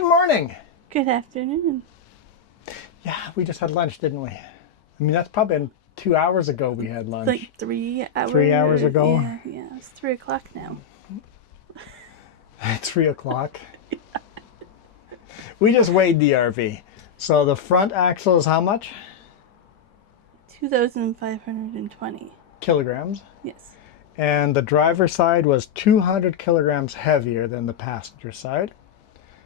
Good morning. Good afternoon. Yeah, we just had lunch, didn't we? I mean, that's probably 2 hours ago we had lunch. Like 3 hours. 3 hours ago? Yeah, it's 3 o'clock now. It's 3 o'clock. We just weighed the RV. So the front axle is how much? 2,520. Kilograms. Yes. And the driver's side was 200 kilograms heavier than the passenger side.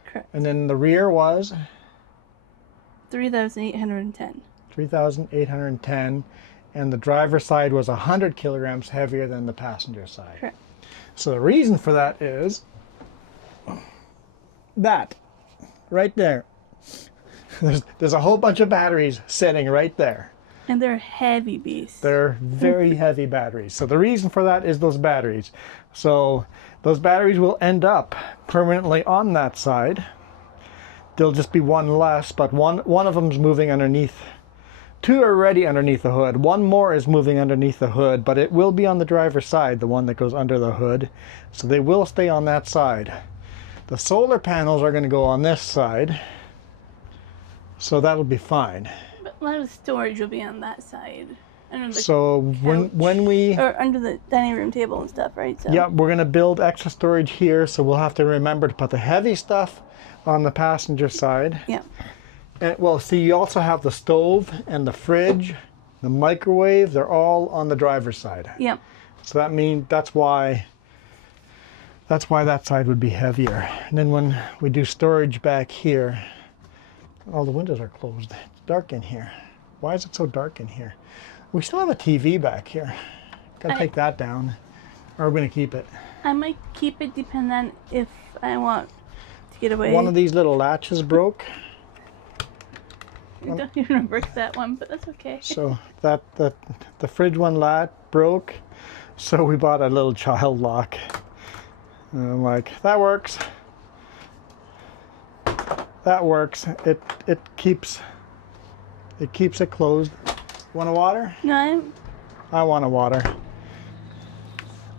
Correct. And then the rear was? 3,810. 3,810. And the driver's side was 100 kilograms heavier than the passenger side. Correct. So the reason for that is that right there. There's a whole bunch of batteries sitting right there. And they're heavy beasts. They're very heavy batteries. So the reason for that is those batteries. So those batteries will end up permanently on that side. There'll just be one less, but one of them's moving underneath. Two are already underneath the hood. One more is moving underneath the hood, but it will be on the driver's side, the one that goes under the hood. So they will stay on that side. The solar panels are going to go on this side. So that'll be fine. But a lot of storage will be on that side. Under the So when we... Or under the dining room table and stuff, right? So. Yeah, we're going to build extra storage here, so we'll have to remember to put the heavy stuff on the passenger side. Yeah. And, well, see, you also have the stove and the fridge, the microwave. They're all on the driver's side. Yep. So that means that's why that side would be heavier. And then when we do storage back here, all the windows are closed. It's dark in here. Why is it so dark in here? We still have a TV back here. Gotta take that down. Or we're gonna keep it. I might keep it depending on if I want to get away. One of these little latches broke. You don't even break that one, but that's okay. So the fridge one latch broke. So we bought a little child lock. And I'm like, that works. That works. It keeps it closed. Want a water? No, I want a water.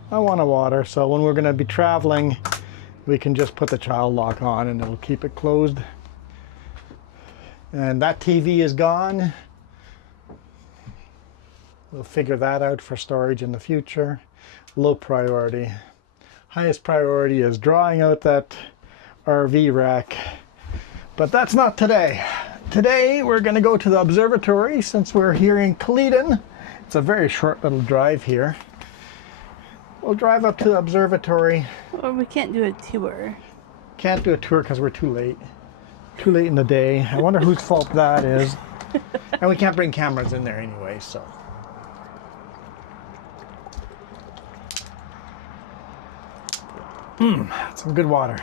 I want a water. So when we're going to be traveling, we can just put the child lock on and it'll keep it closed. And that TV is gone. We'll figure that out for storage in the future. Low priority. Highest priority is drawing out that RV rack. But that's not today. Today we're going to go to the observatory since we're here in Cleveland. It's a very short little drive here. We'll drive up to the observatory. or we can't do a tour. Can't do a tour because we're too late. Too late in the day. I wonder whose fault that is. And we can't bring cameras in there anyway, so. Some good water.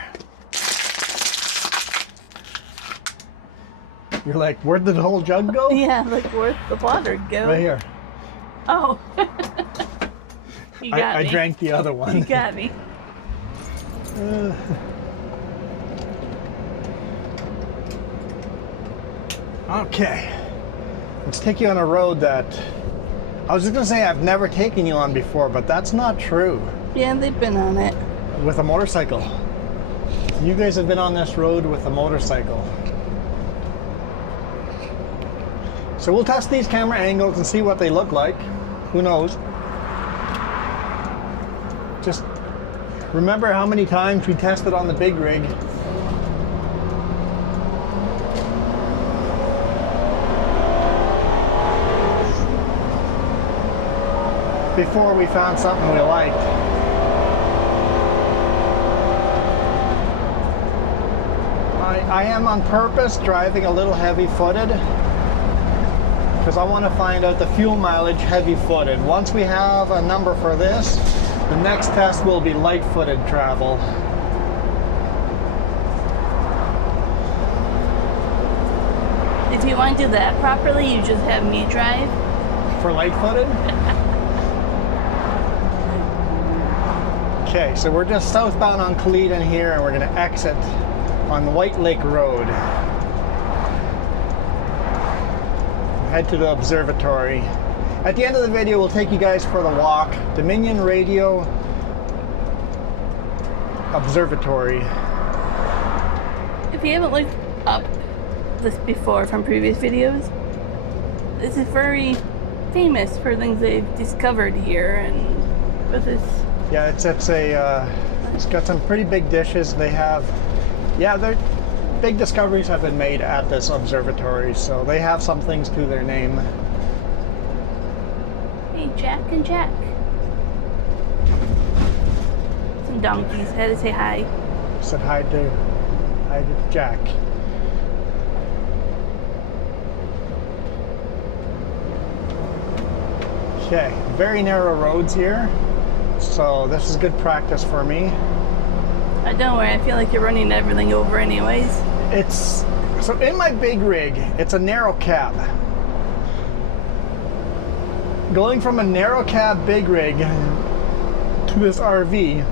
You're like, where'd the whole jug go? Yeah, like where'd the water go? Right here. Oh. You got me. I drank the other one. You got me. Okay. Let's take you on a road that I was just going to say I've never taken you on before, but that's not true. Yeah, they've been on it. With a motorcycle. You guys have been on this road with a motorcycle. So we'll test these camera angles and see what they look like. Who knows? Just remember how many times we tested on the big rig. Before we found something we liked. I am on purpose driving a little heavy-footed because I want to find out the fuel mileage heavy-footed. Once we have a number for this, the next test will be light-footed travel. If you want to do that properly, you just have me drive. For light-footed? Okay, so we're just southbound on Cleveland here, and we're going to exit on White Lake Road. Head to the observatory. At the end of the video, we'll take you guys for the walk. Dominion Radio Observatory. If if you haven't looked up this before from previous videos, this is very famous for things they've discovered here, and with this. Yeah, it's got some pretty big dishes. They have, they're big discoveries have been made at this observatory, so they have some things to their name. Hey, Jack and Jack. Some donkeys. I had to say hi. Said hi to Jack. Okay, very narrow roads here, so this is good practice for me. Don't worry, I feel like you're running everything over anyways. So in my big rig, it's a narrow cab. Going from a narrow cab big rig to this RV,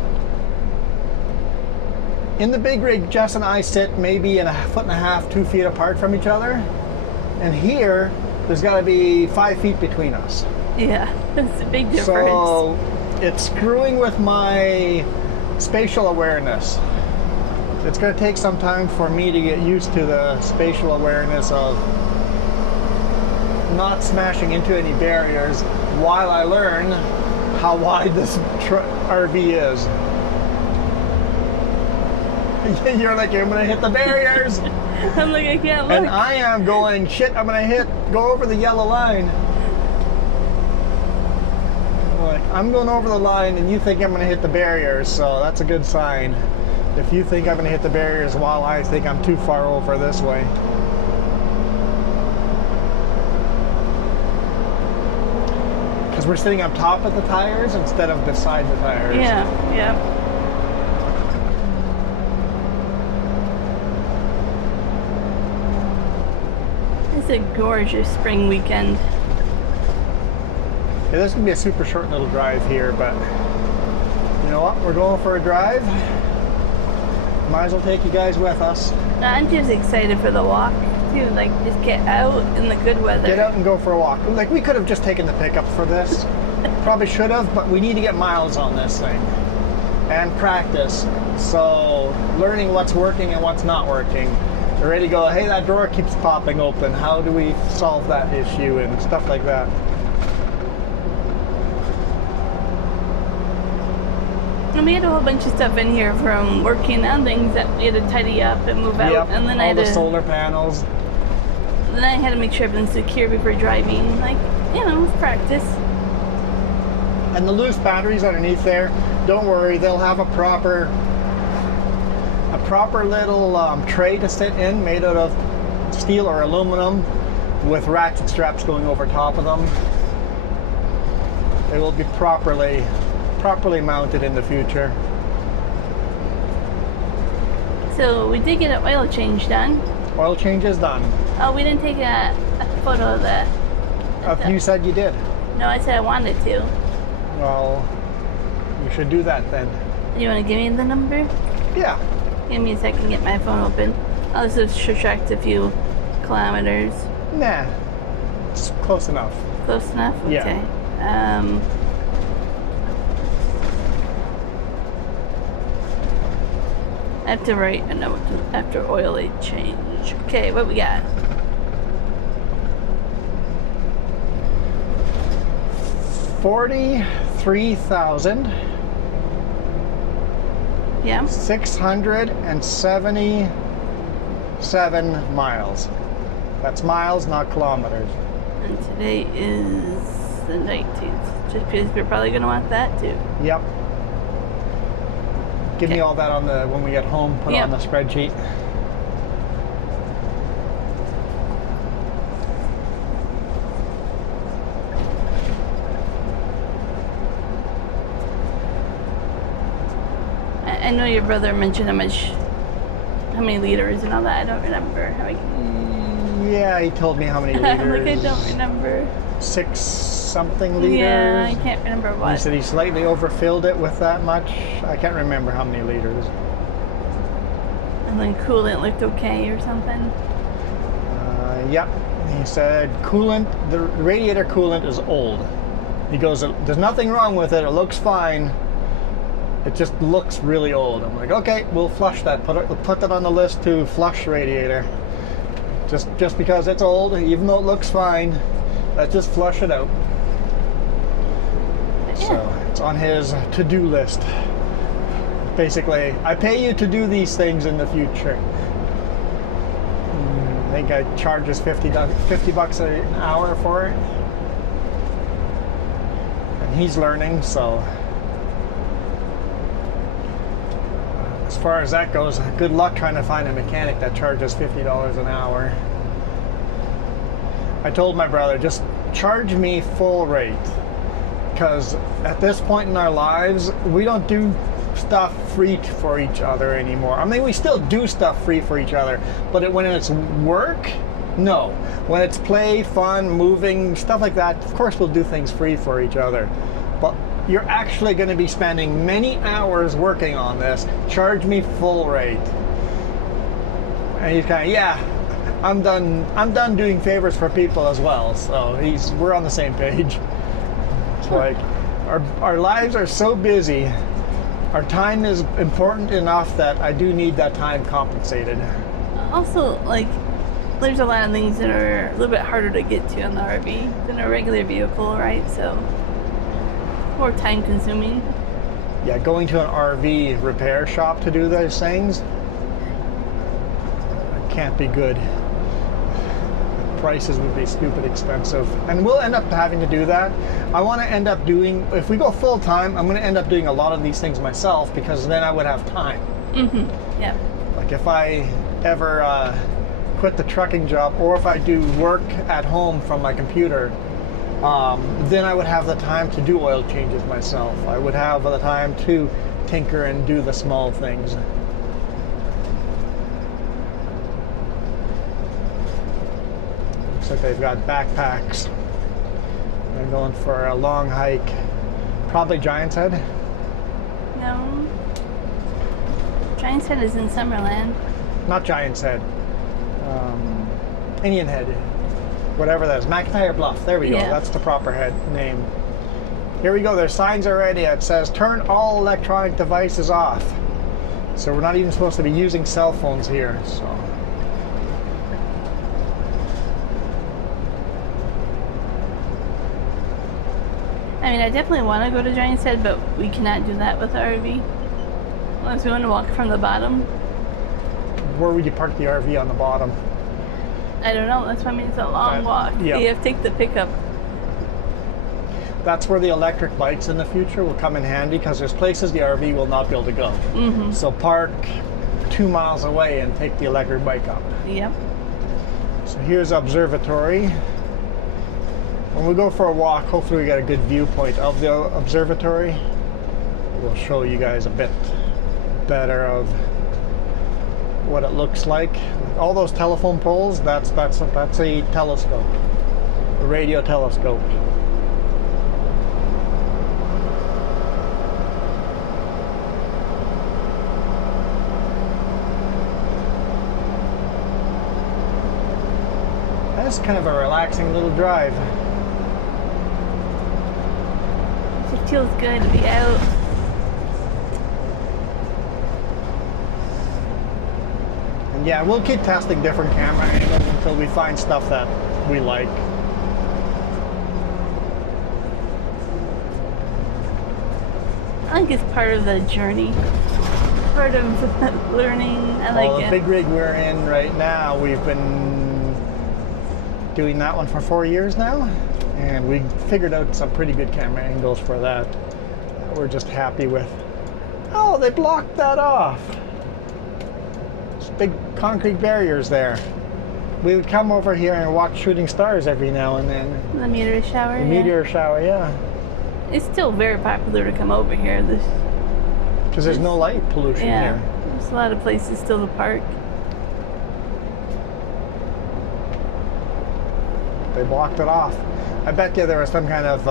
in the big rig, Jess and I sit maybe in 1.5 feet, 2 feet apart from each other. And here, there's gotta be 5 feet between us. Yeah, that's a big difference. So it's screwing with my spatial awareness. It's going to take some time for me to get used to the spatial awareness of not smashing into any barriers while I learn how wide this RV is. You're like, I'm going to hit the barriers. I'm like, I can't look. And I am going, shit, I'm going to go over the yellow line. Like, I'm going over the line and you think I'm going to hit the barriers, so that's a good sign. If you think I'm going to hit the barriers while I think I'm too far over this way. Because we're sitting up top of the tires instead of beside the tires. Yeah, yeah. It's a gorgeous spring weekend. Yeah, this is going to be a super short little drive here, but you know what? We're going for a drive. Might as well take you guys with us. I'm just excited for the walk, too. Like, just get out in the good weather. Get out and go for a walk. Like, we could have just taken the pickup for this. Probably should have, but we need to get miles on this thing. And practice. So, learning what's working and what's not working. We're ready to go, hey, that drawer keeps popping open. How do we solve that issue and stuff like that. And we had a whole bunch of stuff in here from working on things that we had to tidy up and move out. And then all the solar panels. Then I had to make sure everything's secure before driving. Like, you know, it's practice. And the loose batteries underneath there, don't worry, they'll have a proper little tray to sit in, made out of steel or aluminum with ratchet straps going over top of them. They will be properly mounted in the future. So we did get an oil change done. Oil change is done. Oh, we didn't take a photo of that. You said you did. No, I said I wanted to. Well, you should do that then. You want to give me the number? Yeah. Give me a second to get my phone open. I'll just subtract a few kilometers. Nah, it's close enough. Close enough? Okay. Yeah. I have to write a note after oil change. Okay, what we got? $43,000. Yeah. 677 miles. That's miles, not kilometers. And today is the 19th. Just because we're probably going to want that too. Yep. Give me all that when we get home, put it on the spreadsheet. I know your brother mentioned how many liters and all that. I don't remember how many. Yeah, he told me how many liters. Like, I don't remember. 6 something liters. Yeah, I can't remember what. He said he slightly overfilled it with that much. I can't remember how many liters. And then coolant looked okay or something. Yep. He said the radiator coolant is old. He goes, there's nothing wrong with it. It looks fine. It just looks really old. I'm like, okay, we'll flush that. Put that on the list to flush radiator. Just because it's old, even though it looks fine, let's just flush it out. Yeah. So it's on his to-do list. Basically, I pay you to do these things in the future. I think I charges $50 an hour for it. And he's learning, so as far as that goes, good luck trying to find a mechanic that charges $50 an hour. I told my brother, just charge me full rate. Because at this point in our lives, we don't do stuff free for each other anymore. I mean, we still do stuff free for each other, but when it's work, no. When it's play, fun, moving, stuff like that, of course we'll do things free for each other. But you're actually going to be spending many hours working on this. Charge me full rate. And he's kind of, yeah, I'm done doing favors for people as well. So we're on the same page. It's like our lives are so busy. Our time is important enough that I do need that time compensated. Also, like, there's a lot of things that are a little bit harder to get to on the RV than a regular vehicle, right? So, more time consuming. Yeah, going to an RV repair shop to do those things can't be good. Prices would be stupid expensive, and we'll end up having to do that. I want to end up doing, if we go full time, I'm going to end up doing a lot of these things myself, because then I would have time. Yeah. Like if I ever quit the trucking job, or if I do work at home from my computer, then I would have the time to do oil changes myself. I would have the time to tinker and do the small things. Looks like they've got backpacks. I'm going for a long hike. Probably Giant's Head. No. Giant's Head is in Summerland. Not Giant's Head. Indian Head. Whatever that is. McIntyre Bluff. There we go. Yeah. That's the proper head name. Here we go. There's signs already. It says turn all electronic devices off. So we're not even supposed to be using cell phones here. So. I mean, I definitely want to go to Giant's Head, but we cannot do that with the RV. Unless we want to walk from the bottom. Where would you park the RV on the bottom? I don't know. That's what I mean. It's a long walk. Yeah. You have to take the pickup. That's where the electric bikes in the future will come in handy, because there's places the RV will not be able to go. So park 2 miles away and take the electric bike up. Yep. So here's observatory. When we go for a walk, hopefully we get a good viewpoint of the observatory. We'll show you guys a bit better of what it looks like. All those telephone poles, that's a telescope, a radio telescope. That's kind of a relaxing little drive. It feels good to be out. And yeah, we'll keep testing different camera angles until we find stuff that we like. I think it's part of the journey. Part of learning. I like The it. big rig we're in right now, we've been doing that one for 4 years now, and we figured out some pretty good camera angles for that we're just happy with. Oh, they blocked that off. There's big concrete barriers there. We would come over here and watch shooting stars every now and then. The meteor shower. The meteor shower, yeah. It's still very popular to come over here. Because there's no light pollution Yeah. here. There's a lot of places still to park. They blocked it off. I bet you there was some kind of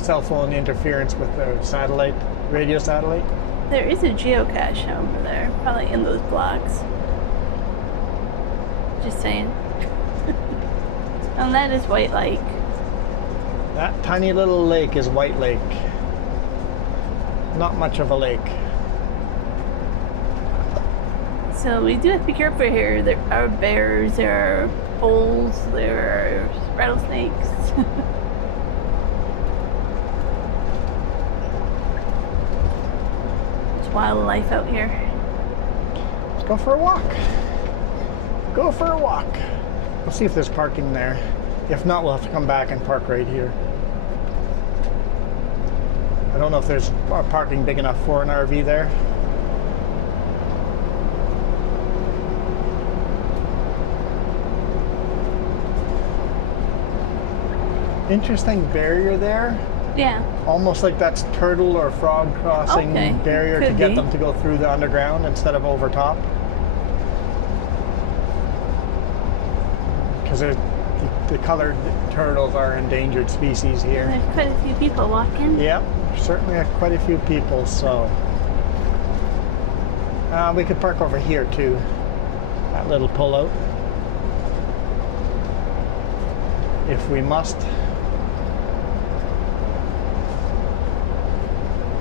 cell phone interference with the satellite, radio satellite. There is a geocache over there, probably in those blocks. Just saying. And that is White Lake. That tiny little lake is White Lake. not much of a lake. So we do have to be careful here. There are bears, there are bulls, there are rattlesnakes. There's wildlife out here. Let's go for a walk. Go for a walk. We'll see if there's parking there. If not, we'll have to come back and park right here. I don't know if there's parking big enough for an RV there. Interesting barrier there. Yeah. Almost like that's turtle or frog crossing barrier to Could get be. them to go through the underground instead of over top. Because the colored turtles are endangered species here. There's quite a few people walking. Yep, certainly quite a few people, so. We could park over here too. That little pullout. If we must.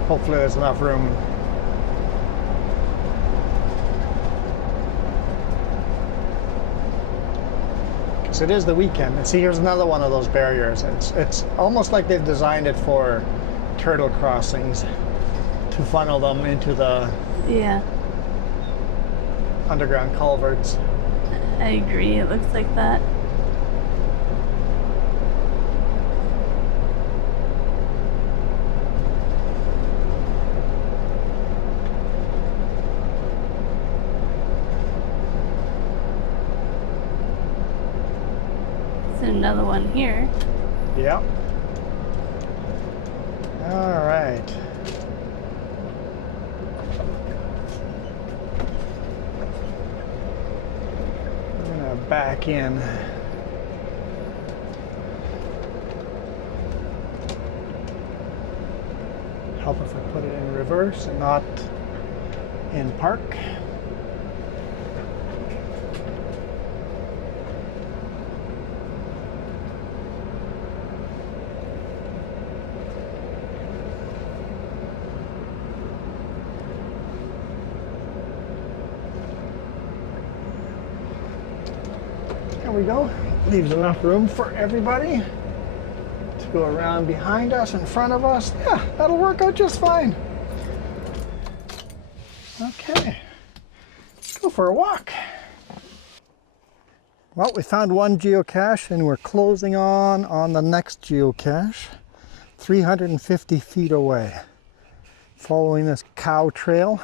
Hopefully there's enough room. Because it is the weekend. And see, here's another one of those barriers. It's almost like they've designed it for turtle crossings to funnel them into the underground culverts. I agree, it looks like that. Another one here. Yep. All right. I'm gonna back in. Help if I put it in reverse and not in park. There we go. Leaves enough room for everybody to go around behind us, in front of us. Yeah, that'll work out just fine. Okay, let's go for a walk. Well, we found one geocache and we're closing on the next geocache, 350 feet away, following this cow trail.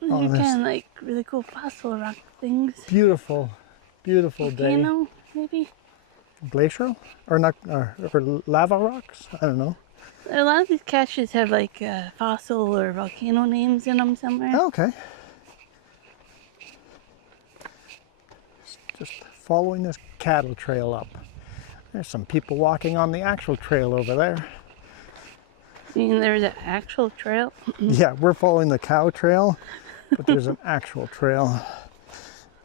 These are kind of like really cool fossil rock things. Beautiful, beautiful day. Volcano, maybe? Glacial? Or not, or lava rocks? I don't know. A lot of these caches have like fossil or volcano names in them somewhere. Okay. Just following this cattle trail up. There's some people walking on the actual trail over there. You mean there's an actual trail? Yeah, we're following the cow trail, but there's an actual trail.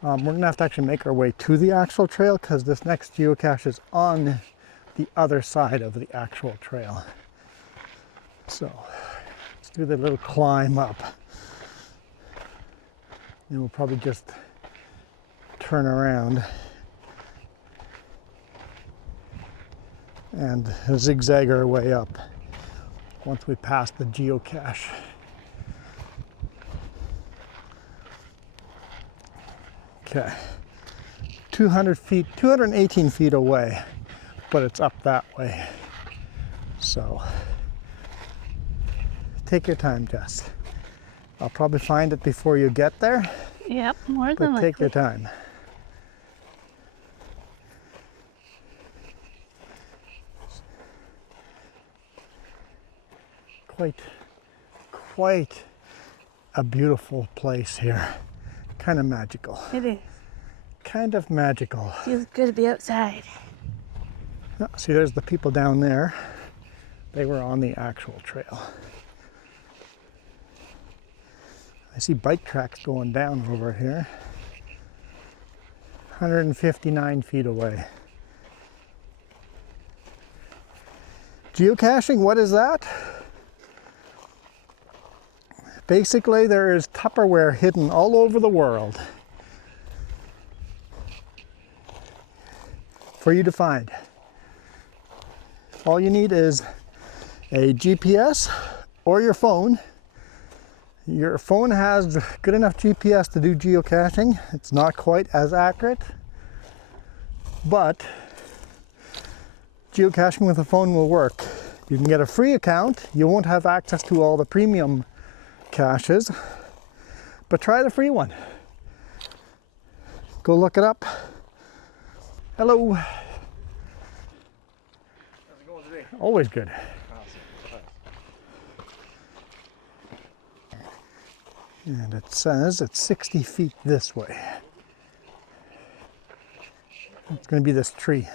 We're gonna have to actually make our way to the actual trail because this next geocache is on the other side of the actual trail. So let's do the little climb up. And we'll probably just turn around and zigzag our way up once we pass the geocache. Okay, 200 feet, 218 feet away, but it's up that way. So take your time, Jess. I'll probably find it before you get there. Yep, more than But likely. take your time. Quite a beautiful place here. Kind of magical. It is. Kind of magical. Feels good to be outside. Oh, see, there's the people down there. They were on the actual trail. I see bike tracks going down over here. 159 feet away. . Geocaching, what is that? Basically, there is Tupperware hidden all over the world for you to find. All you need is a GPS or your phone. Your phone has good enough GPS to do geocaching. It's not quite as accurate, but geocaching with a phone will work. You can get a free account. You won't have access to all the premium caches, but try the free one. Go look it up. Hello. How's it going today? Always good. And it says it's 60 feet this way. It's going to be this tree.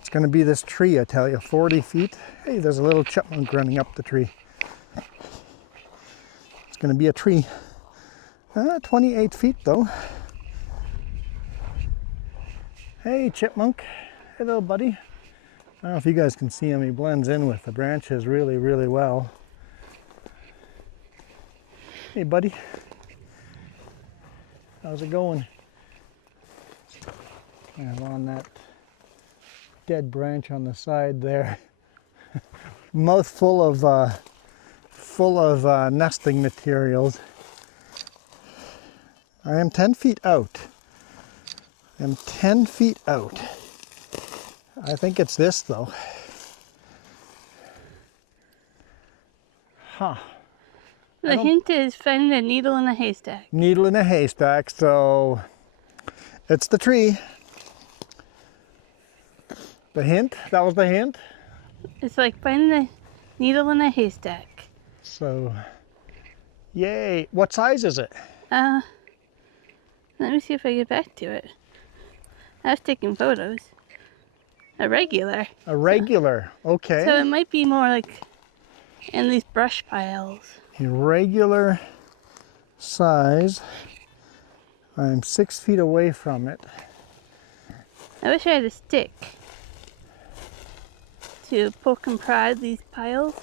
It's going to be this tree, I tell you, 40 feet. Hey, there's a little chipmunk running up the tree. It's going to be a tree. 28 feet though. Hey, chipmunk. Hello, buddy. I don't know if you guys can see him. He blends in with the branches really, really well. Hey, buddy. How's it going? Kind of on that dead branch on the side there. Mouth full of nesting materials. I am 10 feet out. I'm 10 feet out. I think it's this though. Huh. The hint is finding a needle in a haystack. Needle in a haystack, so it's the tree. The hint? That was the hint? It's like finding a needle in a haystack. So, yay. What size is it? Let me see if I get back to it. I was taking photos. A regular. A regular, okay. So it might be more like in these brush piles. A regular size. I'm 6 feet away from it. I wish I had a stick to poke and prod these piles.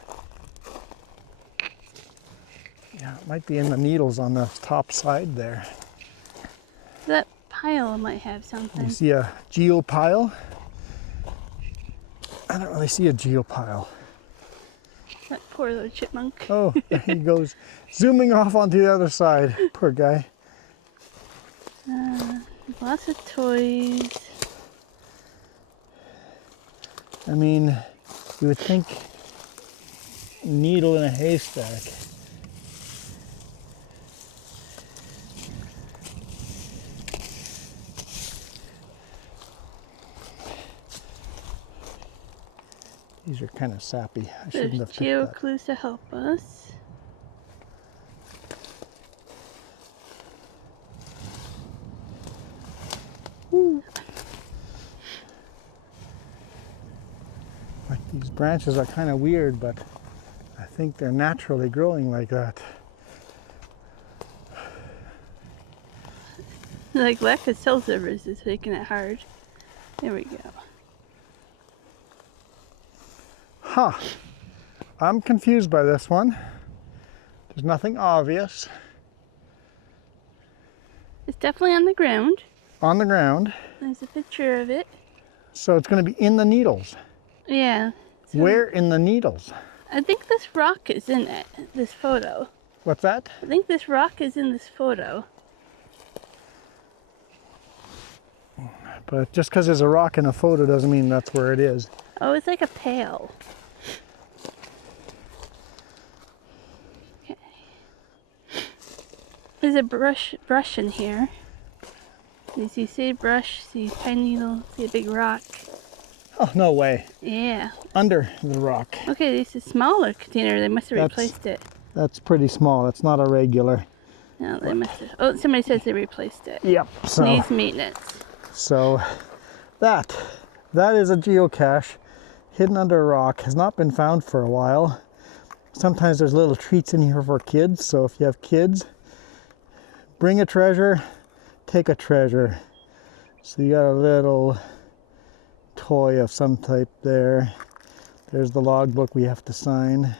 Yeah, it might be in the needles on the top side there. That pile might have something. You see a geopile? I don't really see a geopile. That poor little chipmunk. Oh, there he goes, zooming off onto the other side. Poor guy. Lots of toys. I mean, you would think needle in a haystack. These are kind of sappy. I shouldn't There's have picked geo that. clues to help us. Woo. Like these branches are kind of weird, but I think they're naturally growing like that. Like lack of cell service is making it hard. There we go. Huh. I'm confused by this one. There's nothing obvious. It's definitely on the ground. On the ground. There's a picture of it. So it's going to be in the needles. Yeah. So Where in the needles? I think this rock is in it, this photo. What's that? I think this rock is in this photo. But just because there's a rock in a photo doesn't mean that's where it is. Oh, it's like a pail. Okay. There's a brush in here. You see sagebrush, see pine needle, see a big rock. Oh, no way. Yeah. Under the rock. Okay, this is a smaller container. They must have That's- replaced it. That's pretty small. That's not a regular. No, they must have. Oh, somebody says they replaced it. Yep. So, Needs maintenance. so that is a geocache hidden under a rock. Has not been found for a while. Sometimes there's little treats in here for kids. So if you have kids, bring a treasure, take a treasure. So you got a little toy of some type there. There's the logbook we have to sign.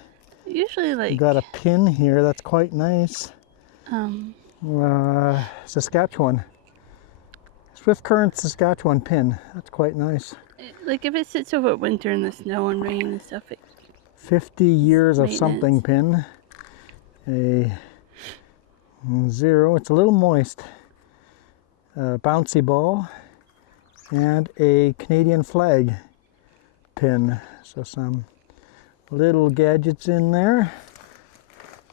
Usually, like, You got a pin here that's quite nice. Saskatchewan. Swift Current Saskatchewan pin. That's quite nice. like if it sits over winter in the snow and rain and stuff, it 50 years of Maintenance. something pin. A 0. It's a little moist. A bouncy ball. And a Canadian flag pin. So some little gadgets in there.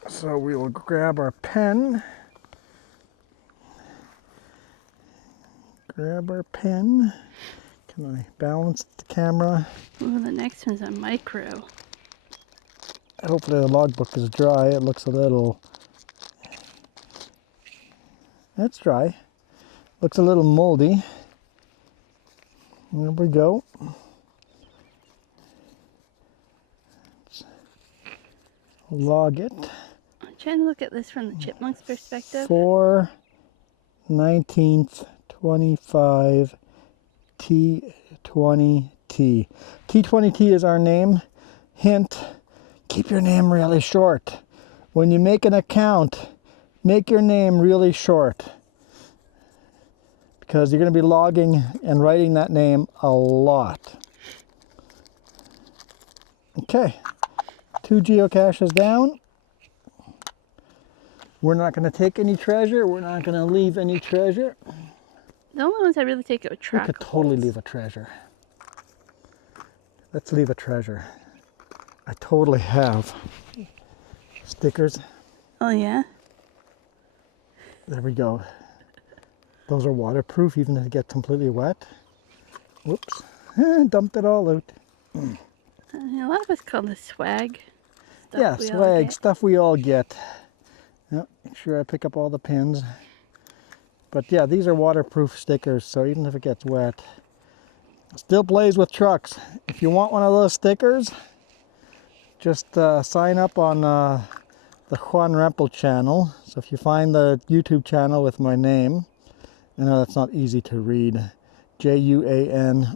So we will grab our pen. Grab our pen. Can I balance the camera? Ooh, the next one's a micro. Hopefully the logbook is dry. It looks a little... It's dry. Looks a little moldy. There we go. Let's log it. I'm trying to look at this from the chipmunk's perspective. 4/19/25 T20T. T20T is our name. Hint, keep your name really short. When you make an account, make your name really short. Because you're going to be logging and writing that name a lot. Okay, 2 geocaches down. We're not going to take any treasure. We're not going to leave any treasure. The only ones I really take are We track could totally holes. leave a treasure. Let's leave a treasure. I totally have stickers. Oh yeah? There we go. Those are waterproof even if it gets completely wet. Whoops. Dumped it all out. A lot of us call this swag. Stuff Yeah, we all swag, get. stuff we all get. Yep, make sure I pick up all the pins. But yeah, these are waterproof stickers, so even if it gets wet, it still plays with trucks. If you want one of those stickers, just sign up on the Juan Rempel channel. So if you find the YouTube channel with my name, I know that's not easy to read. JUANREMPEL.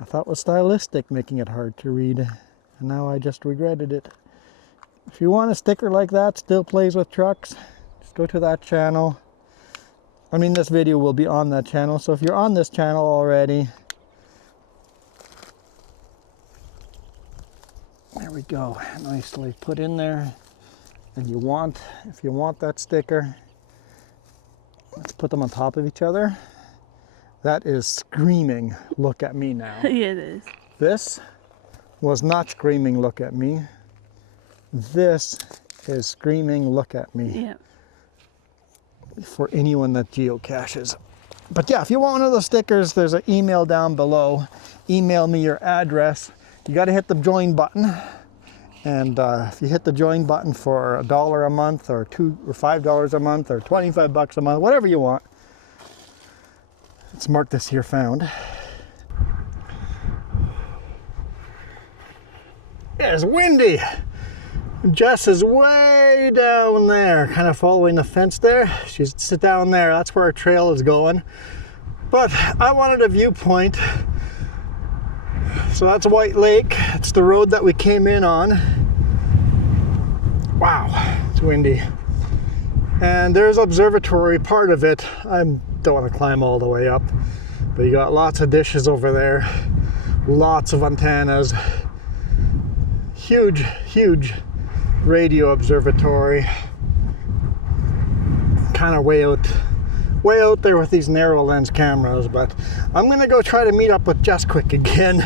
I thought it was stylistic making it hard to read, and now I just regretted it. If you want a sticker like that, still plays with trucks, just go to that channel. I mean, this video will be on that channel, so if you're on this channel already, there we go, nicely put in there. And if you want that sticker, let's put them on top of each other. That is screaming, look at me now. Yeah, it is. This was not screaming, look at me. This is screaming, look at me. Yeah. For anyone that geocaches. But yeah, if you want one of those stickers, there's an email down below. Email me your address. You got to hit the join button. And if you hit the join button for $1 a month or $2 or $5 a month or 25 bucks a month, whatever you want, let's mark this here found. It's windy. Jess is way down there, kind of following the fence there. She's sit down there. That's where our trail is going. But I wanted a viewpoint. So that's White Lake. It's the road that we came in on. Wow, it's windy. And there's observatory part of it. I don't want to climb all the way up, but you got lots of dishes over there, lots of antennas, huge, huge radio observatory. Kind of way out there with these narrow lens cameras, but I'm gonna go try to meet up with Jess quick again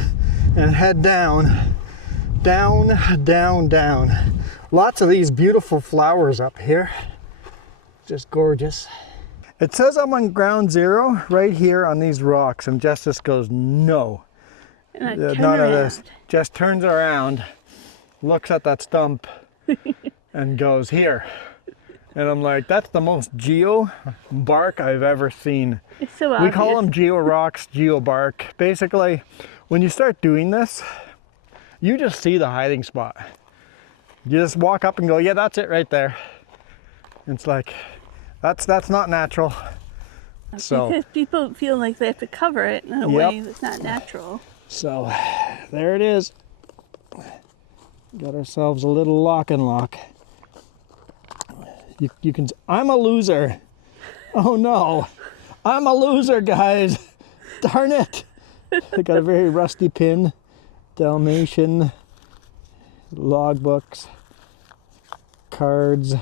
and head down. Lots of these beautiful flowers up here. Just gorgeous. It says I'm on ground zero right here on these rocks, and Jess just goes, no. And I None turn of around. this. Jess turns around, looks at that stump, and goes, here. And I'm like, that's the most geo bark I've ever seen. It's so We obvious. call them geo rocks, geo bark. Basically, when you start doing this, you just see the hiding spot. You just walk up and go, yeah, that's it right there. It's like, that's not natural. So, Because people feel like they have to cover it in a Yep. way that's not natural. so there it is. Got ourselves a little lock and lock. You can. I'm a loser. Oh no, I'm a loser, guys. Darn it. I got a very rusty pin. Dalmatian. Logbooks. Cards.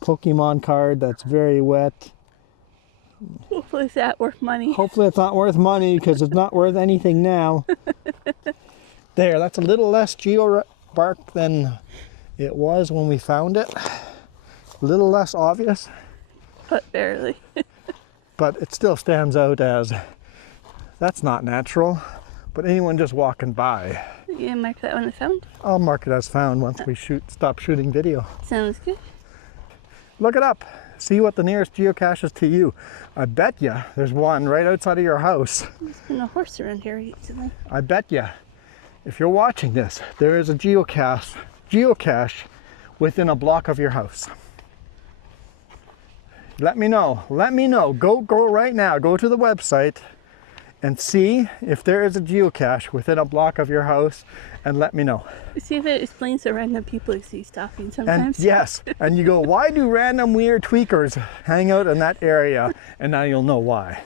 Pokemon card that's very wet. Hopefully it's not worth money. Hopefully it's not worth money because it's not worth anything now. There, that's a little less geo bark than it was when we found it. A little less obvious. But barely. But it still stands out as, that's not natural. But anyone just walking by. You gonna mark that one as found? I'll mark it as found once we stop shooting video. Sounds good. Look it up. See what the nearest geocache is to you. I bet you there's one right outside of your house. There's been a horse around here recently. I bet you, if you're watching this, there is a geocache within a block of your house. Let me know. Let me know. Go right now. Go to the website and see if there is a geocache within a block of your house and let me know. See if it explains the random people you see stalking sometimes. And yes, and you go, why do random weird tweakers hang out in that area? And now you'll know why.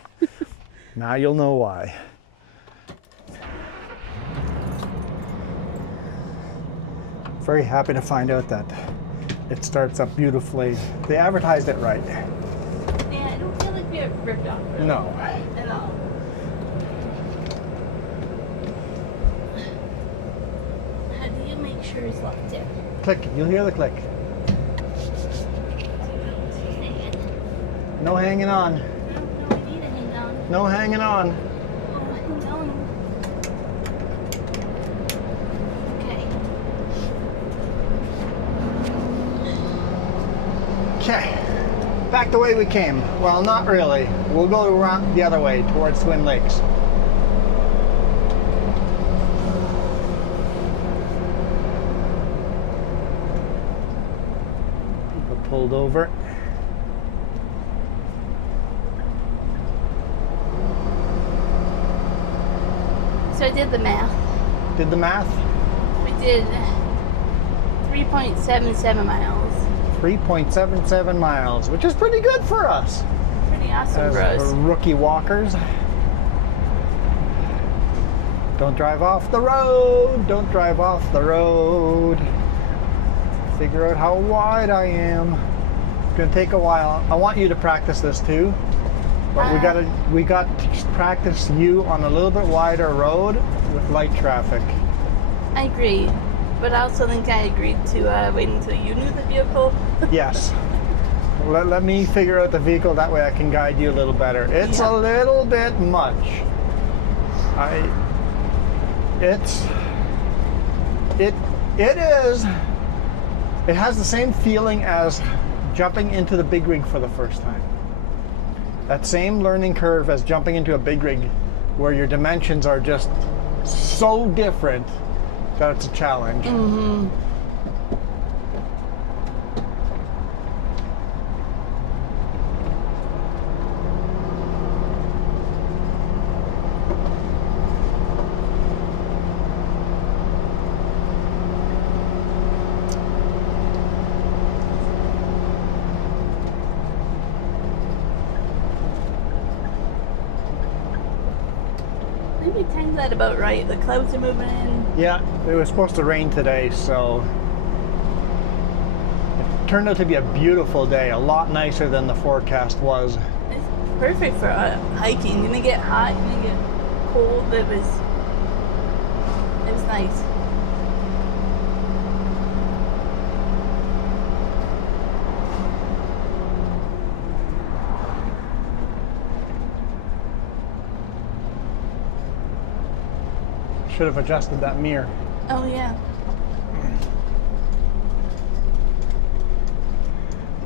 Now you'll know why. Very happy to find out that it starts up beautifully. They advertised it right. Yeah, I don't feel like we have ripped off. Really. No. At all. How do you make sure it's locked in? Click, you'll hear the click. No hanging on. No, I need to hang on. No hanging on. Oh, hang on. Okay. Okay, back the way we came. Well, not really. We'll go around the other way towards Twin Lakes. People pulled over. So I did the math. Did the math? We did 3.77 miles. 3.77 miles, which is pretty good for us. Pretty awesome As for us. rookie walkers. Don't drive off the road. Don't drive off the road. Figure out how wide I am. It's gonna take a while. I want you to practice this too. But we got to practice you on a little bit wider road with light traffic. I agree. But I also think I agreed to wait until you knew the vehicle. Yes. Let me figure out the vehicle, that way I can guide you a little better. It's a little bit much. It has the same feeling as jumping into the big rig for the first time. That same learning curve as jumping into a big rig where your dimensions are just so different that it's a challenge. Mm-hmm. I think we timed that about right. The clouds are moving in. Yeah, it was supposed to rain today, so it turned out to be a beautiful day, a lot nicer than the forecast was. It's perfect for hiking. You're gonna get hot, you're gonna get cold. It was nice. Should have adjusted that mirror. Oh yeah.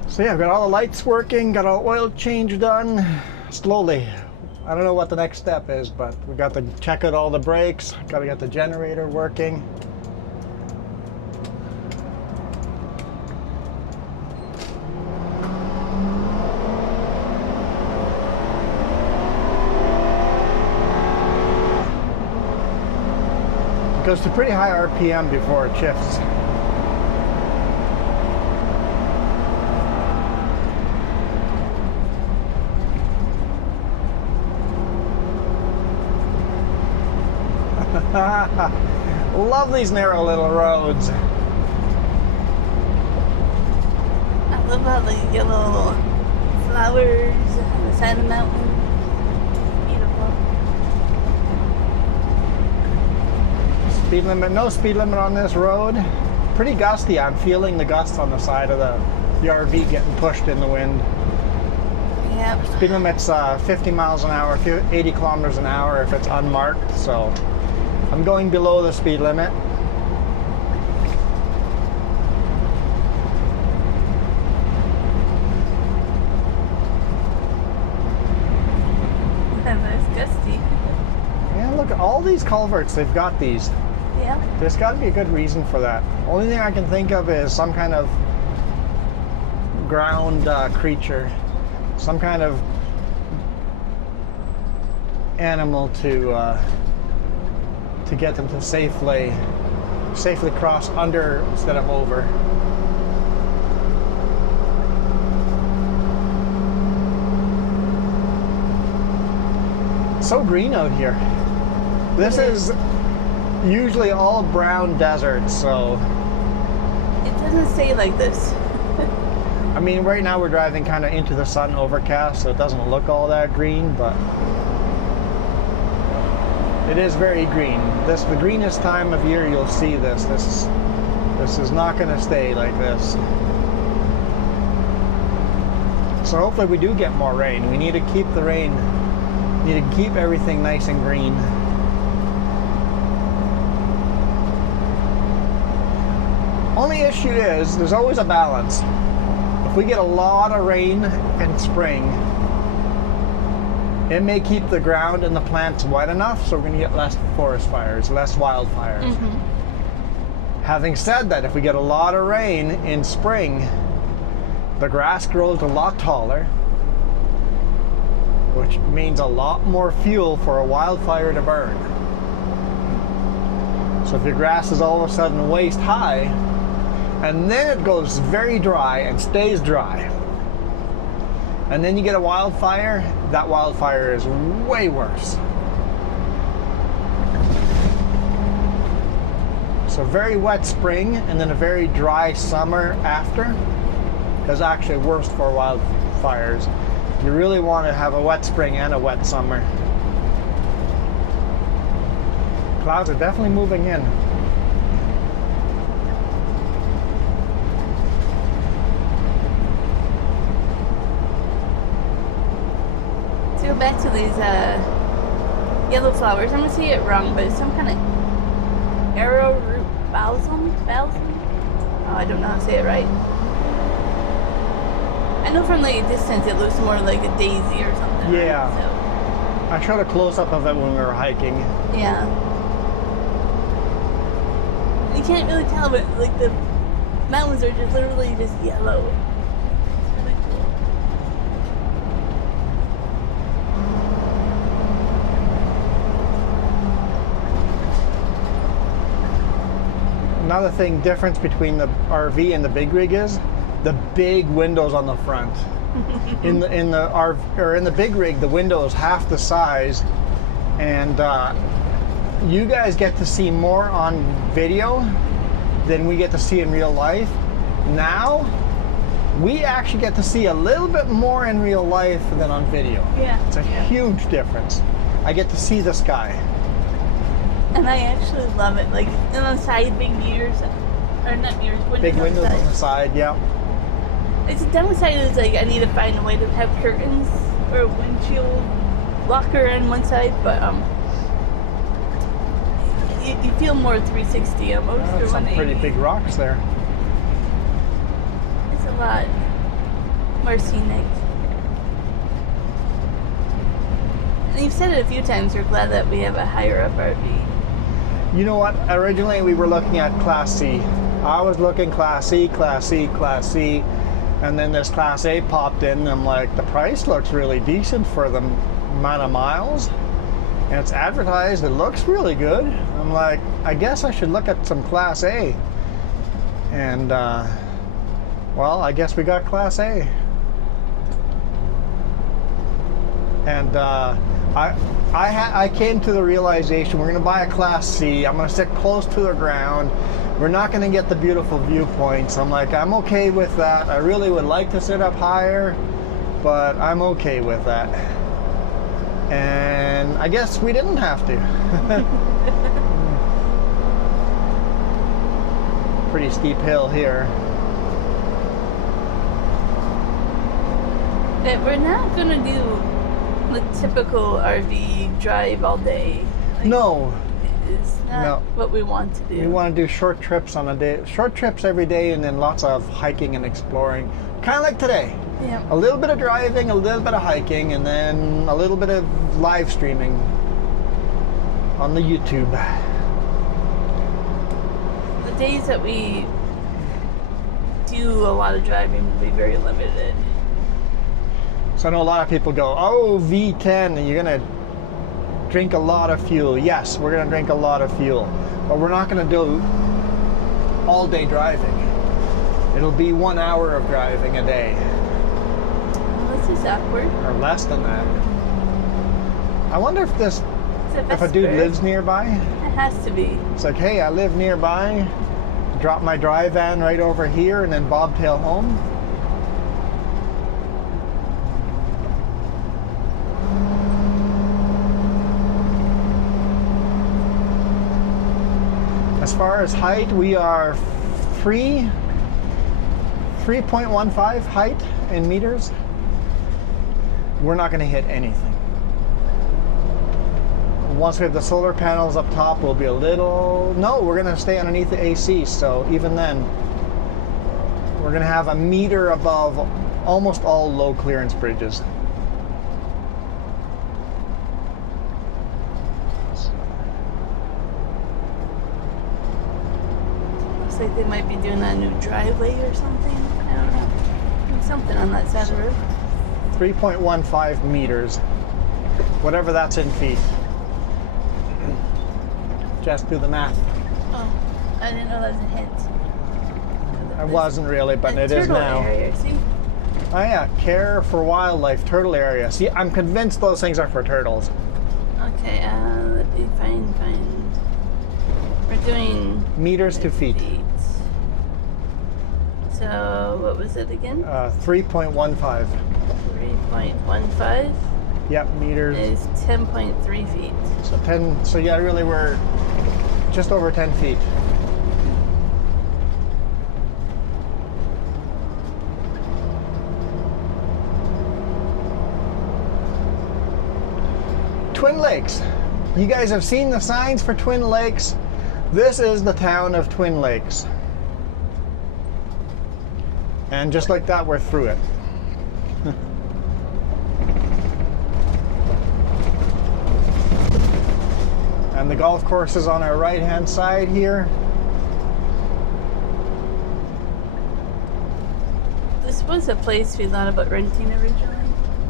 So yeah, I've got all the lights working, got all oil change done. Slowly. I don't know what the next step is, but we got to check out all the brakes, got to get the generator working. goes to pretty high RPM before it shifts. Love these narrow little roads. I love how they get little flowers on the side of the mountain. Beautiful. Speed limit, no speed limit on this road. Pretty gusty. I'm feeling the gusts on the side of the RV getting pushed in the wind. Yep. Speed limit's 50 miles an hour, 80 kilometers an hour if it's unmarked, so I'm going below the speed limit. That's gusty. Yeah, look at all these culverts, they've got these. Yeah. There's got to be a good reason for that. Only thing I can think of is some kind of ground creature, some kind of animal to get them to safely cross under instead of over. So green out here. This is usually all brown desert, so It doesn't stay like this. I mean, right now we're driving kind of into the sun, overcast, so it doesn't look all that green, but it is very green. This the greenest time of year you'll see this. This is not going to stay like this. So hopefully we do get more rain. We need to keep the rain. We need to keep everything nice and green. Only issue is there's always a balance. If we get a lot of rain in spring, it may keep the ground and the plants wet enough, so we're going to get less forest fires, less wildfires. Mm-hmm. Having said that, if we get a lot of rain in spring, the grass grows a lot taller, which means a lot more fuel for a wildfire to burn. So if your grass is all of a sudden waist high, and then it goes very dry and stays dry, and then you get a wildfire, that wildfire is way worse. So very wet spring and then a very dry summer after is actually worse for wildfires. You really want to have a wet spring and a wet summer. Clouds are definitely moving in. Let's go back to these yellow flowers. I'm gonna say it wrong, but it's some kind of arrowroot balsam? Oh, I don't know how to say it right. I know from like a distance it looks more like a daisy or something. Yeah. Right? I shot a close-up of it when we were hiking. So, yeah. You can't really tell, but like the mountains are just literally just yellow. It's really cool. Another thing, difference between the RV and the big rig is the big windows on the front. in the big rig, the window is half the size, and you guys get to see more on video than we get to see in real life. Now, we actually get to see a little bit more in real life than on video. Yeah. It's a huge difference. I get to see the sky. And I actually love it. Like, and on the side, big mirrors, or not mirrors, windows. Big windows on on the side, yeah. It's a downside is like I need to find a way to have curtains or a windshield blocker on one side, but you feel more 360 almost. Or Some 180. pretty big rocks there. It's a lot more scenic. And you've said it a few times. You're glad that we have a higher up RV. You know what? Originally we were looking at Class C. I was looking Class C, Class C, Class C, and then this Class A popped in, and I'm like, the price looks really decent for the amount of miles. And it's advertised, it looks really good. I'm like, I guess I should look at some Class A. And, well, I guess we got Class A. And I came to the realization we're going to buy a Class C. I'm going to sit close to the ground. We're not going to get the beautiful viewpoints. I'm like, I'm okay with that. I really would like to sit up higher, but I'm okay with that. And I guess we didn't have to. Pretty steep hill here. We're not going to do the typical RV drive all day. Like, No. It's not what we want to do. We want to do short trips on a day, short trips every day, and then lots of hiking and exploring. Kind of like today. Yeah. A little bit of driving, a little bit of hiking, and then a little bit of live streaming on the YouTube. The days that we do a lot of driving will be very limited. So I know a lot of people go, oh, V10, and you're going to drink a lot of fuel. Yes, we're going to drink a lot of fuel, but we're not going to do all day driving. It'll be 1 hour of driving a day. Well, this is awkward. Or less than that. I wonder if this, if a dude lives nearby. It has to be. It's like, hey, I live nearby. Drop my dry van right over here and then bobtail home. As far as height, we are 3.15 height in meters. We're not going to hit anything. Once we have the solar panels up top, we'll be a little... No, we're going to stay underneath the AC, so even then, we're going to have a meter above almost all low clearance bridges. Looks like they might be doing a new driveway or something. I don't know. Something on that side of the road. 3.15 meters, whatever that's in feet. Just do the math. Oh, I didn't know that was a hint. I wasn't really, but The it is turtle now. area, see? Oh yeah, care for wildlife, turtle area. See, I'm convinced those things are for turtles. Okay, let me find. We're doing Meters to feet. So, what was it again? 3.15. 3.15 Yep, meters. is 10.3 feet. So 10. So yeah, really, we're just over 10 feet. Twin Lakes. You guys have seen the signs for Twin Lakes. This is the town of Twin Lakes. And just like that, we're through it. And the golf course is on our right-hand side here. This was a place we thought about renting originally.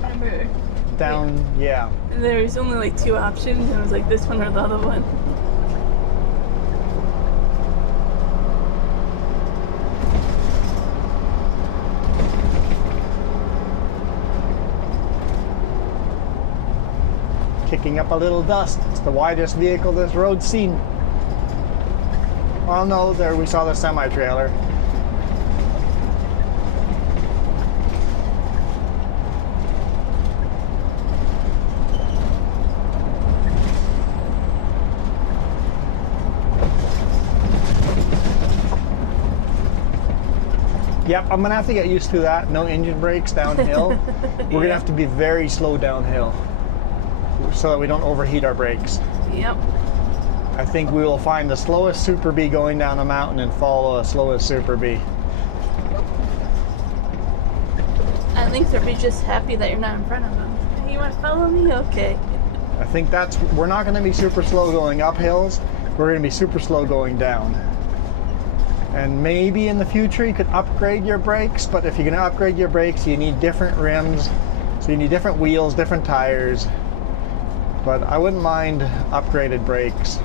Remember? Down, yeah. And there was only like 2 options, and it was like this one or the other one. Kicking up a little dust. It's the widest vehicle this road's seen. Well, no, there we saw the semi-trailer. Yep, I'm gonna have to get used to that. No engine brakes downhill. We're gonna have to be very slow downhill so that we don't overheat our brakes. Yep. I think we will find the slowest Super Bee going down a mountain and follow the slowest Super Bee. I think they'll be just happy that you're not in front of them. You want to follow me? Okay. I think we're not going to be super slow going up hills. We're going to be super slow going down. And maybe in the future you could upgrade your brakes, but if you're going to upgrade your brakes, you need different rims. So you need different wheels, different tires. but I wouldn't mind upgraded brakes.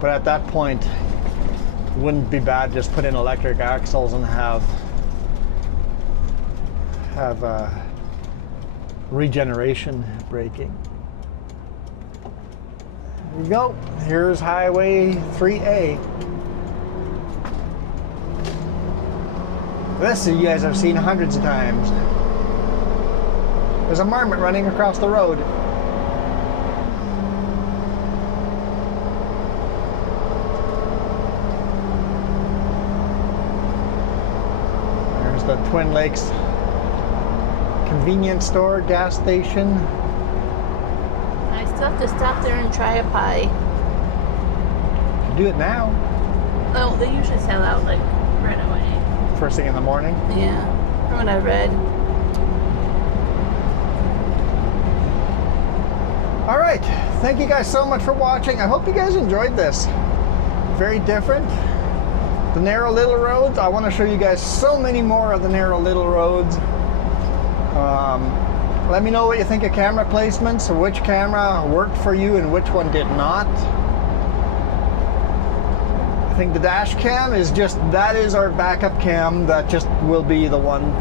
But at that point, it wouldn't be bad just put in electric axles and have regeneration braking. Here we go. Here's Highway 3A. This you guys have seen hundreds of times. There's a marmot running across the road. There's the Twin Lakes convenience store, gas station. I still have to stop there and try a pie. Do it now. Oh, they usually sell out like right away. First thing in the morning. Yeah, from what I read. All right, thank you guys so much for watching. I hope you guys enjoyed this. Very different. The narrow little roads. I want to show you guys so many more of the narrow little roads. Let me know what you think of camera placements, which camera worked for you and which one did not. I think the dash cam is that is our backup cam. That just will be the one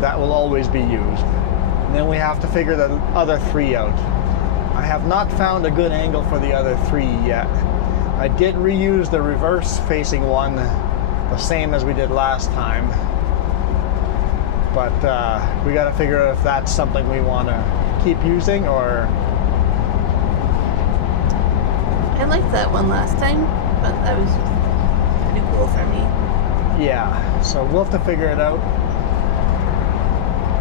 that will always be used. And then we have to figure the other three out. I have not found a good angle for the other three yet. I did reuse the reverse facing one the same as we did last time. But we got to figure out if that's something we want to keep using or... I liked that one last time, but that was just pretty cool for me. Yeah, so we'll have to figure it out.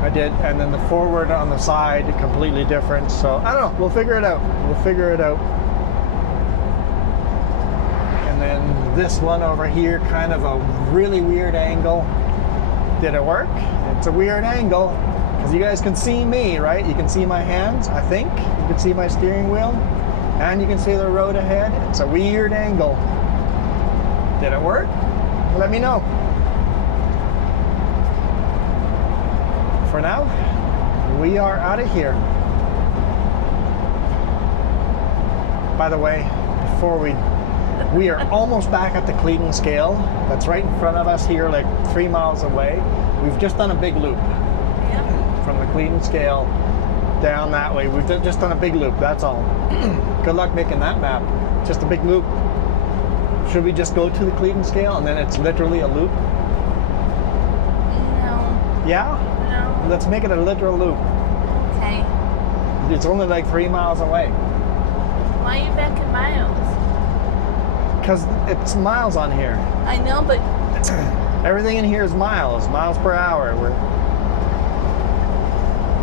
I did, and then the forward on the side, completely different. So I don't know, we'll figure it out. We'll figure it out. And then this one over here, kind of a really weird angle. Did it work? It's a weird angle because you guys can see me, right? You can see my hands, I think. You can see my steering wheel and you can see the road ahead. It's a weird angle. Did it work? Let me know. For now, we are out of here. By the way, before we are almost back at the Cleveton scale. That's right in front of us here, like 3 miles away. We've just done a big loop. Yep. From the Cleveton scale down that way. We've just done a big loop, that's all. Good luck making that map. Just a big loop. Should we just go to the Cleveton scale and then it's literally a loop? No. Yeah? No. Let's make it a literal loop. Okay. It's only like 3 miles away. Why are you back in miles? Because it's miles on here. I know, but Everything in here is miles per hour.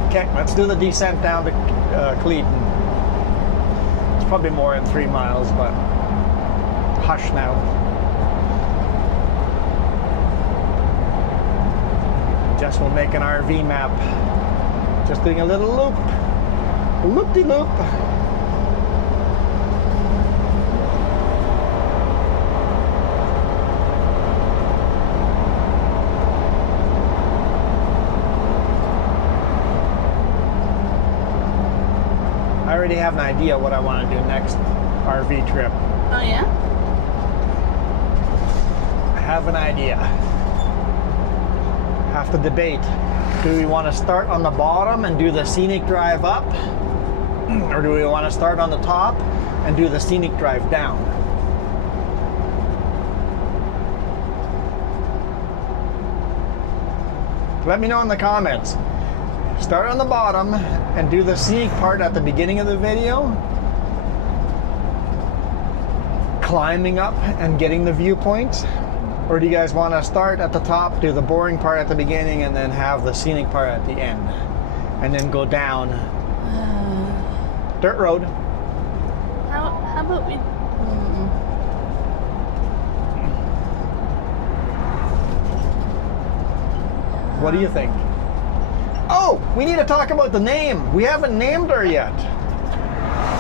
Okay, let's do the descent down to Cleveton. It's probably more than 3 miles, but hush now. Jess will make an RV map. Just doing a little loop. Loop-de-loop. I already have an idea what I want to do next RV trip. oh yeah? I have an idea. Have to debate. Do we want to start on the bottom and do the scenic drive up? Or do we want to start on the top and do the scenic drive down? Let me know in the comments. Start on the bottom and do the scenic part at the beginning of the video. Climbing up and getting the viewpoints. Or do you guys want to start at the top, do the boring part at the beginning, and then have the scenic part at the end? And then go down. Dirt road. How about we... What do you think? Oh, we need to talk about the name. We haven't named her yet.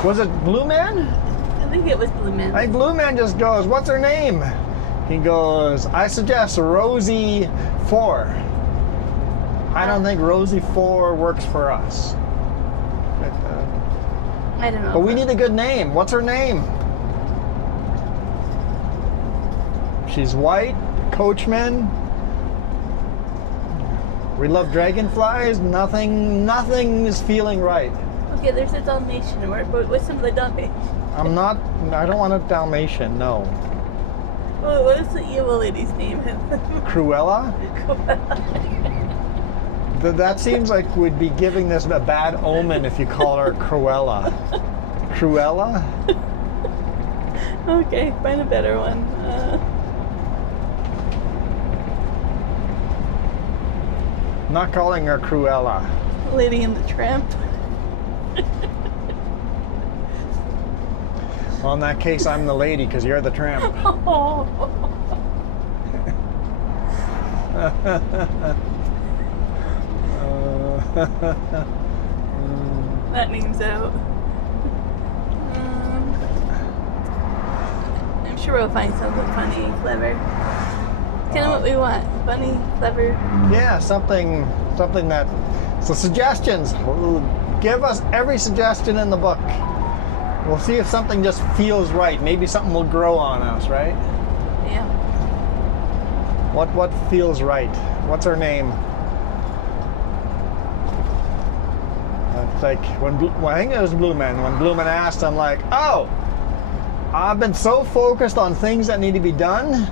Was it Blue Man? I think it was Blue Man. I think Blue Man just goes, what's her name? He goes, I suggest Rosie 4. I don't think Rosie 4 works for us. I don't know. But we need a good name. What's her name? She's white, coachman. We love dragonflies. Nothing is feeling right. Okay, there's a Dalmatian. What's some of the Dalmatian? I don't want a Dalmatian, no. What is the evil lady's name? Cruella? That seems like we'd be giving this a bad omen if you call her Cruella. Cruella? Okay, find a better one. Not calling her Cruella. Lady and the Tramp. Well, in that case, I'm the lady because you're the tramp. Oh. That name's out. I'm sure we'll find something funny, clever. Kind of what we want. Funny, clever. Yeah, something that. So suggestions. Give us every suggestion in the book. We'll see if something just feels right. Maybe something will grow on us, right? Yeah. What feels right? What's her name? It's like I think it was Blue Man. When Blue Man asked, I'm like, oh, I've been so focused on things that need to be done.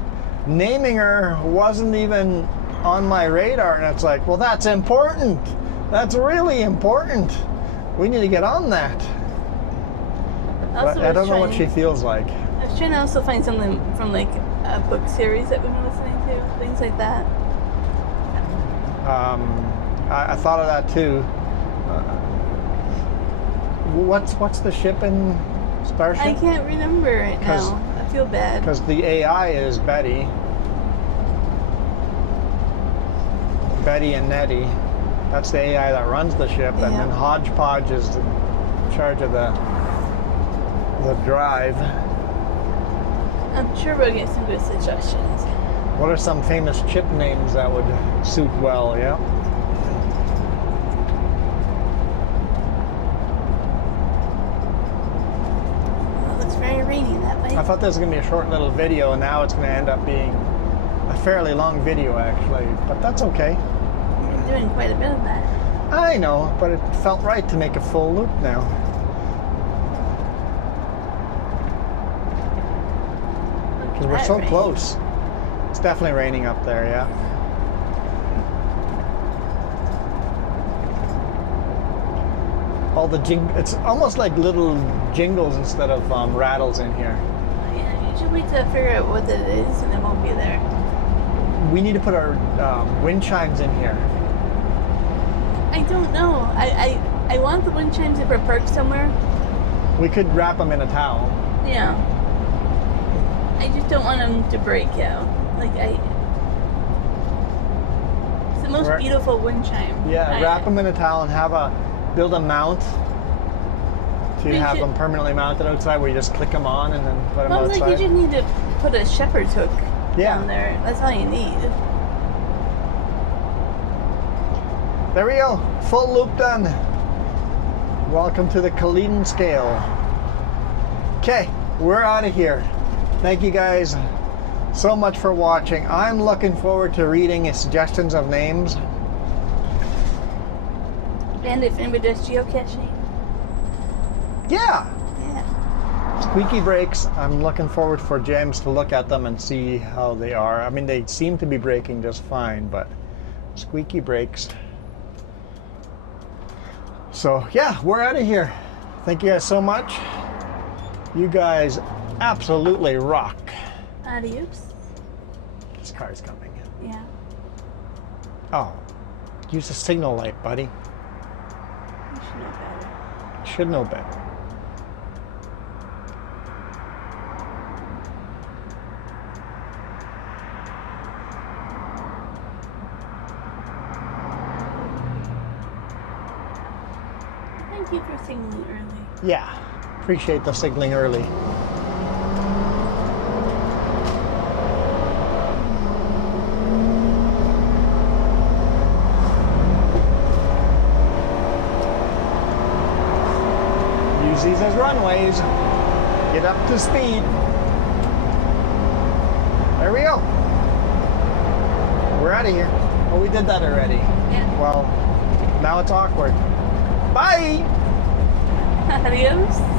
Naming her wasn't even on my radar, and it's like, well, that's important. That's really important. We need to get on that. But I don't know what she feels like. I was trying to also find something from like a book series that we've been listening to, things like that. I thought of that too. What's the ship in Starship? I can't remember it now. I feel bad. Because the AI is Betty. Betty and Nettie. That's the AI that runs the ship, and then Hodgepodge is in charge of the drive. I'm sure we'll get some good suggestions. What are some famous chip names that would suit well, yeah? It looks very rainy that way. I thought this was going to be a short little video, and now it's going to end up being a fairly long video, actually. But that's okay. You're doing quite a bit of that. I know, but it felt right to make a full loop now. Because we're so close. It's definitely raining up there, yeah. All the it's almost like little jingles instead of rattles in here. Yeah, you should wait to figure out what it is, and it won't be there. We need to put our wind chimes in here. I don't know. I want the wind chimes if we're parked somewhere. We could wrap them in a towel. Yeah. I just don't want them to break out. It's the most beautiful wind chime. Yeah, wrap them in a towel and build a mount to have them permanently mounted outside where you just click them on and then put them outside. Like you just need to put a shepherd's hook down there. That's all you need. There we go. Full loop done. Welcome to the Kaleden scale. Okay, we're out of here. Thank you guys so much for watching. I'm looking forward to reading suggestions of names. And if anybody does geocaching. Yeah. Yeah. Squeaky brakes. I'm looking forward for James to look at them and see how they are. I mean, they seem to be braking just fine, but squeaky brakes. So yeah, we're out of here. Thank you guys so much. You guys absolutely rock. Adios. This car's coming. Yeah. Oh, use a signal light, buddy. You should know better. Should know better. Thank you for signaling early. Yeah, appreciate the signaling early. these as runways. Get up to speed. There we go. We're out of here. Oh, we did that already. Yeah. Well, now it's awkward. Bye! Adios.